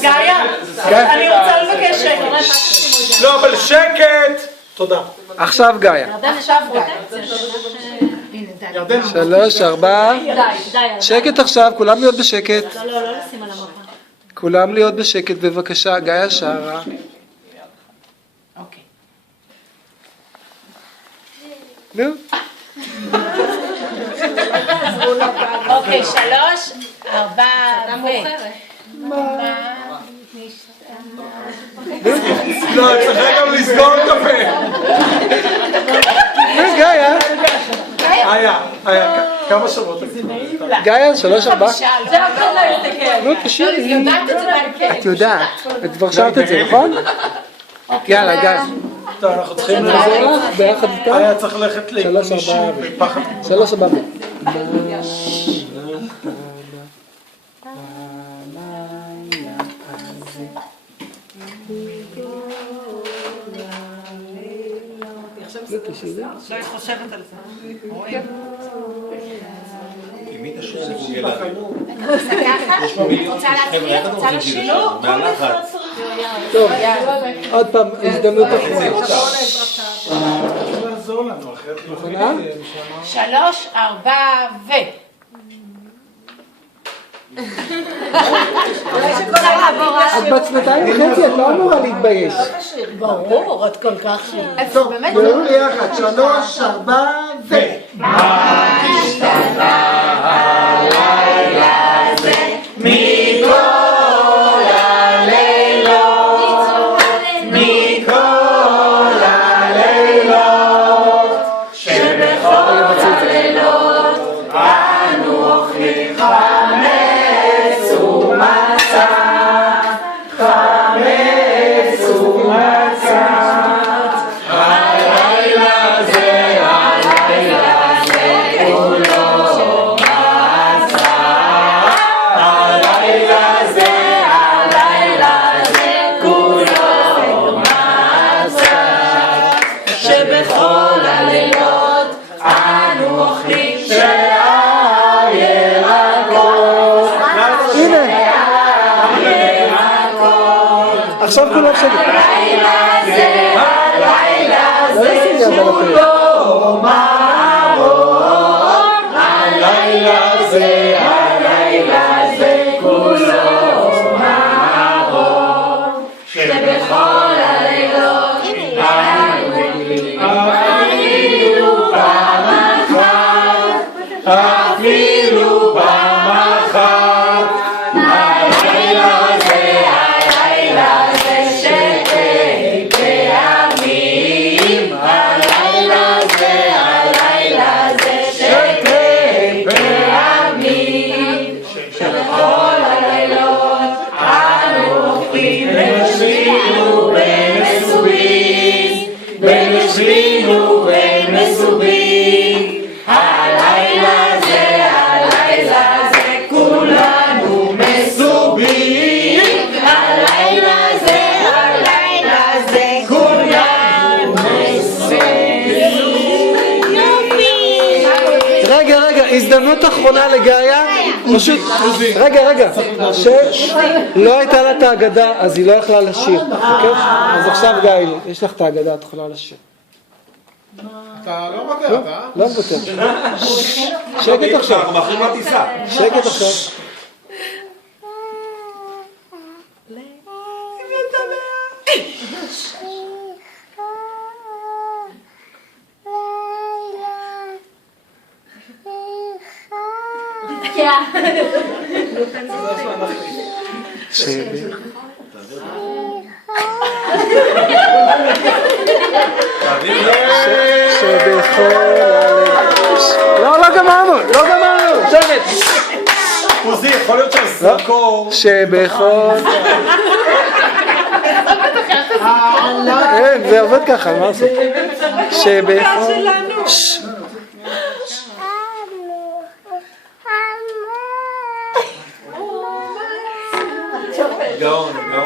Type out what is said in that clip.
גאיה, אני רוצה לבקש שקט. לא, אבל שקט! תודה. עכשיו גאיה. עכשיו גאיה. 3, 4. שקט עכשיו, כולם להיות בשקט. לא לשים על המפה. כולם להיות בשקט בבקשה, גאיה שרה. אוקיי. נו. אוקיי, 3, 4 לא, צריך גם לסגור את הפה. נו, גאיה. היה, כמה שבועות? גאיה, 3, 4. זה הכל לא יסתכל. נו, תשאירי. יודעת את זה בעל את יודעת. את כבר שרת את זה, נכון? יאללה, גאיה. טוב, אנחנו צריכים נעזור לך ביחד איתה? היה צריך ללכת 3, 4. למישהו בפחד. 3, 4. לא היית חושבת על זה. עם מי תשאיר לבוגלה? ככה? יש פה מילים רוצה להצליח? רוצה לשיר? מהלחץ. טוב, עוד פעם, הזדמנות אחרונה. לעזור לנו, אחרת מוכנה? 3, 4 את בת 2.5, את לא אמורה להתבייש. ברור, את כל כך טוב, נראו לי יחד, 3, 4 מה השתנה הלילה הזה מכל הלילות, מכל הלילות, שבכל הלילות אנו אוכלים חמץ ומצה, חמץ ומצה. הלילה זה, הלילה זה כולו מצה. הלילה זה, הלילה זה כולו מצה. שבכל הלילות אנו אוכלים שהירקות. הנה. עכשיו כולם שקט. הלילה זה, הלילה זה כולו מרור. הלילה זה, הלילה זה כולו מרור. שבכל הלילות אפילו פעם אחת, אפילו פעם אחת. הלילה זה, הלילה זה שתי פעמים. הלילה זה, הלילה זה שתי פעמים. שבכל הלילות אנו אוכלים ויושבים ומסובים, ויושבים ומסובים. הלילה זה, הלילה זה כולנו מסובים. הלילה זה, הלילה זה כולנו מסובים. רגע, הזדמנות אחרונה לגאיה. פשוט, רגע, לא הייתה לה את ההגדה, אז היא לא יכלה לשיר, אוקיי? אז עכשיו גאיה, יש לך את ההגדה, את יכולה לשיר. אתה לא מוותר, אתה? לא מוותר. שקט עכשיו. אנחנו מאחרים לטיסה. שקט עכשיו. לא גמרנו, שבת. עוזי, יכול להיות שהזרקור... שבכל... אין, זה עובד ככה, מה לעשות? שבכל... גאון. לא.